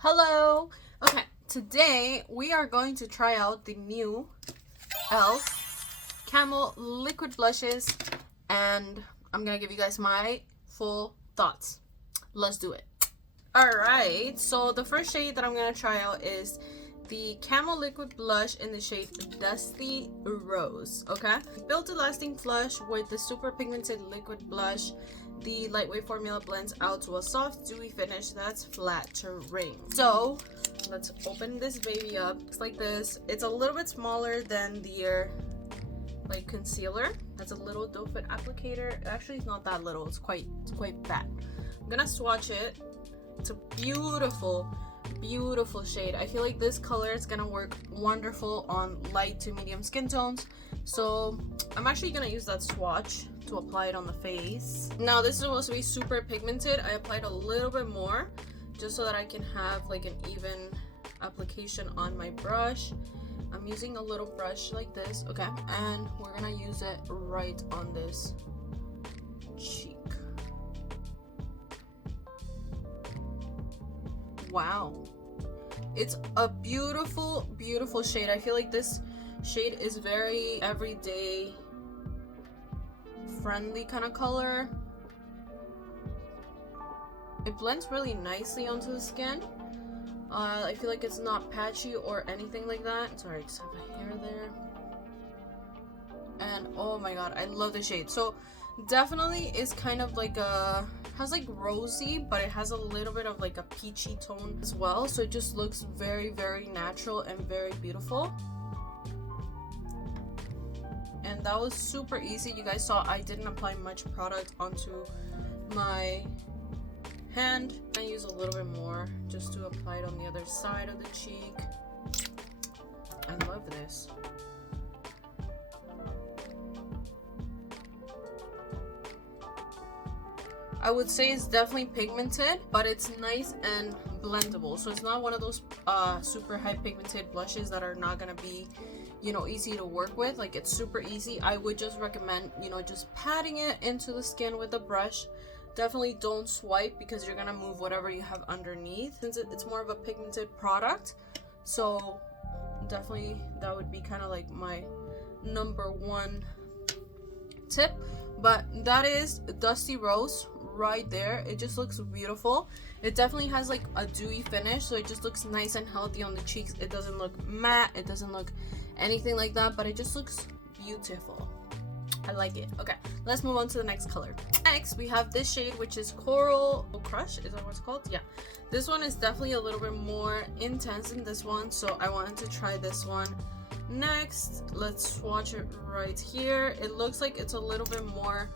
Hello! Okay, today we are going to try out the new E.L.F. Camel Liquid Blushes, and I'm gonna give you guys my full thoughts. Let's do it. Alright, so the first shade that I'm gonna try out is the Camel Liquid Blush in the shade Dusty Rose, okay? Built a lasting flush with the super pigmented liquid blush. The lightweight formula blends out to a soft, dewy finish that's flattering. So, let's open this baby up. It's like this. It's a little bit smaller than the concealer. That's a little doe foot applicator. Actually, it's not that little. It's quite fat. I'm gonna swatch it. It's a beautiful shade. I feel like this color is gonna work wonderful on light to medium skin tones. So I'm actually gonna use that swatch to apply it on the face. Now this is supposed to be super pigmented. I applied a little bit more just so that I can have like an even application on my brush. I'm using a little brush like this, okay? And we're gonna use it right on this cheek. Wow, it's a beautiful shade. I feel like this shade is very everyday friendly kind of color. It blends really nicely onto the skin. I feel like it's not patchy or anything like that. Sorry, I just have a hair there. And oh my god, I love the shade. So definitely is kind of like has like rosy, but it has a little bit of like a peachy tone as well, so it just looks very natural and very beautiful. And that was super easy. You guys saw I didn't apply much product onto my hand. I use a little bit more just to apply it on the other side of the cheek. I love this. I would say it's definitely pigmented, but it's nice and blendable. So it's not one of those super high pigmented blushes that are not gonna be, you know, easy to work with. Like, it's super easy. I would just recommend, you know, just patting it into the skin with a brush. Definitely don't swipe because you're gonna move whatever you have underneath, since it's more of a pigmented product. So definitely that would be kind of like my number one tip. But that is Dusty Rose right there. It just looks beautiful. It definitely has like a dewy finish, so it just looks nice and healthy on the cheeks. It doesn't look matte, it doesn't look anything like that, but it just looks beautiful. I like it. Okay, let's move on to the next color. Next we have this shade, which is Coral Crush. Is that what it's called? Yeah, this one is definitely a little bit more intense than this one, so I wanted to try this one next. Let's swatch it right here. It looks like it's a little bit more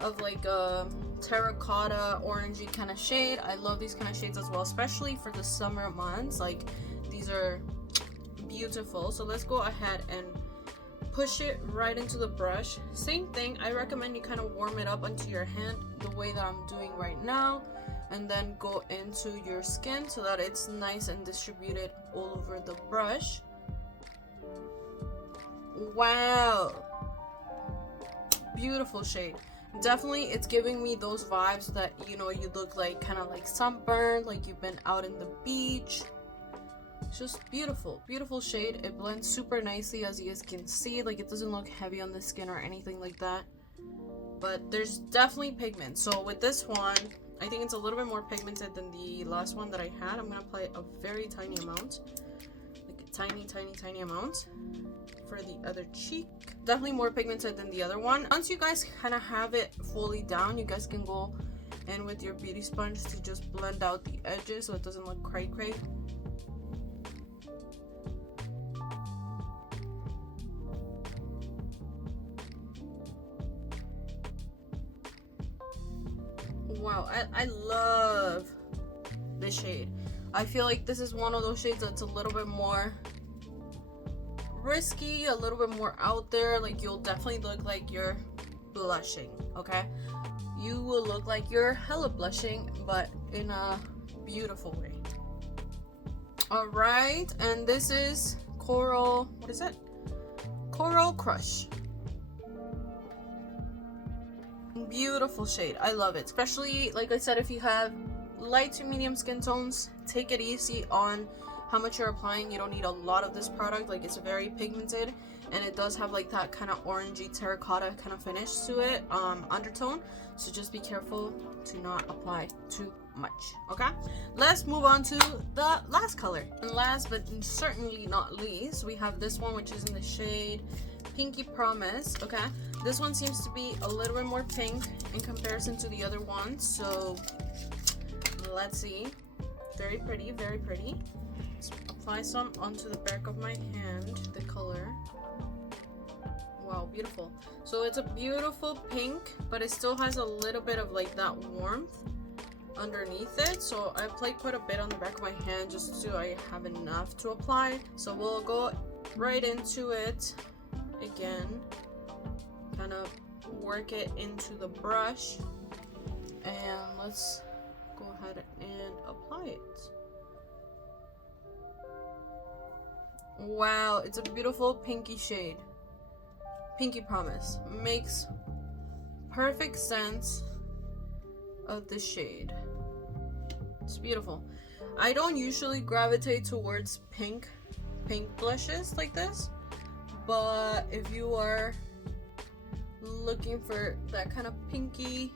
of like a terracotta orangey kind of shade. I love these kind of shades as well, especially for the summer months. Like, these are beautiful. So let's go ahead and push it right into the brush. Same thing, I recommend you kind of warm it up onto your hand the way that I'm doing right now, and then go into your skin so that it's nice and distributed all over the brush. Wow, beautiful shade. Definitely it's giving me those vibes that, you know, you look like kind of like sunburned, like you've been out in the beach. It's just beautiful shade. It blends super nicely, as you guys can see. Like, it doesn't look heavy on the skin or anything like that, but there's definitely pigment. So with this one, I think it's a little bit more pigmented than the last one that I had. I'm gonna apply a very tiny amount, like a tiny amount for the other cheek. Definitely more pigmented than the other one. Once you guys kind of have it fully down, you guys can go in with your beauty sponge to just blend out the edges so it doesn't look cray. Wow, I love this shade. I feel like this is one of those shades that's a little bit more risky, a little bit more out there. Like, you'll definitely look like you're blushing, okay? You will look like you're hella blushing, but in a beautiful way. All right, and this is Coral, what is it? Coral Crush. Beautiful shade. I love it, especially like I said, if you have light to medium skin tones, take it easy on how much you're applying. You don't need a lot of this product. Like, it's very pigmented, and it does have like that kind of orangey terracotta kind of finish to it, undertone. So just be careful to not apply too much. Okay, let's move on to the last color. And last but certainly not least, we have this one, which is in the shade Pinky Promise. Okay, this one seems to be a little bit more pink in comparison to the other ones, so let's see. Very pretty, very pretty. Let's apply some onto the back of my hand. The color, wow, beautiful. So it's a beautiful pink, but it still has a little bit of like that warmth underneath it. So I applied quite a bit on the back of my hand just so I have enough to apply. So we'll go right into it again, kind of work it into the brush, and let's go ahead and apply it. Wow, it's a beautiful pinky shade. Pinky Promise makes perfect sense of the shade. It's beautiful. I don't usually gravitate towards pink blushes like this, but if you are looking for that kind of pinky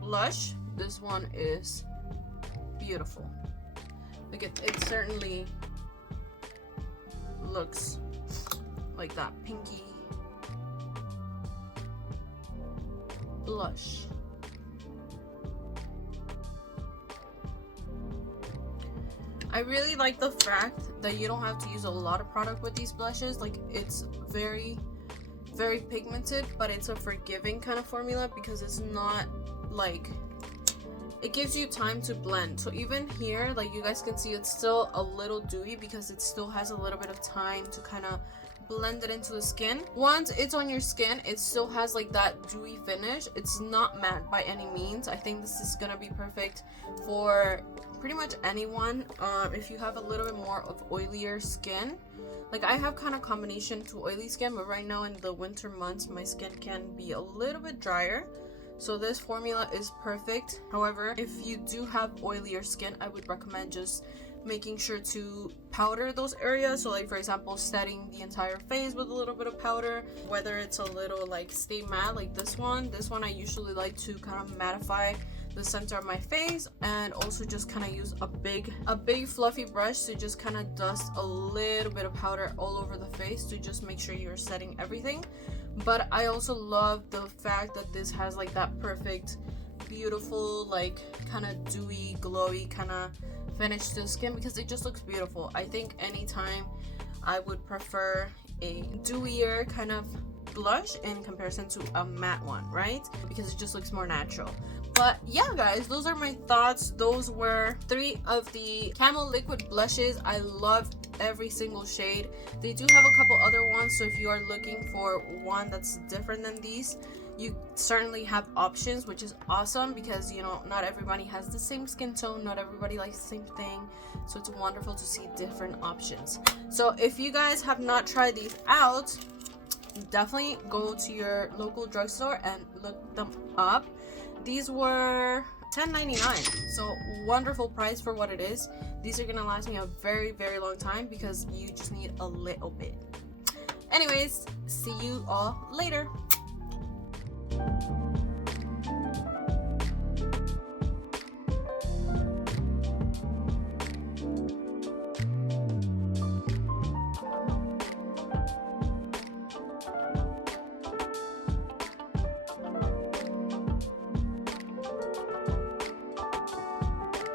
blush, this one is beautiful. Like it certainly looks like that pinky blush. I really like the fact that you don't have to use a lot of product with these blushes. Like, it's very pigmented, but it's a forgiving kind of formula because it's not like, it gives you time to blend. So even here, like you guys can see, it's still a little dewy because it still has a little bit of time to kind of blend it into the skin. Once it's on your skin, it still has like that dewy finish. It's not matte by any means. I think this is gonna be perfect for pretty much anyone. If you have a little bit more of oilier skin, like I have kind of combination to oily skin, but right now in the winter months my skin can be a little bit drier, so this formula is perfect. However, if you do have oilier skin, I would recommend just making sure to powder those areas. So like, for example, setting the entire face with a little bit of powder, whether it's a little like stay matte like this one I usually like to kind of mattify the center of my face, and also just kind of use a big fluffy brush to just kind of dust a little bit of powder all over the face to just make sure you're setting everything. But I also love the fact that this has like that perfect, beautiful, like kind of dewy, glowy kind of finish to the skin, because it just looks beautiful. I think anytime I would prefer a dewier kind of blush in comparison to a matte one, right? Because it just looks more natural. But yeah, guys, those are my thoughts. Those were 3 of the Camo liquid blushes. I loved every single shade. They do have a couple other ones, so if you are looking for one that's different than these, you certainly have options, which is awesome because, you know, not everybody has the same skin tone, not everybody likes the same thing, so it's wonderful to see different options. So if you guys have not tried these out, definitely go to your local drugstore and look them up. These were $10.99, so wonderful price for what it is. These are gonna last me a very long time because you just need a little bit. Anyways, see you all later.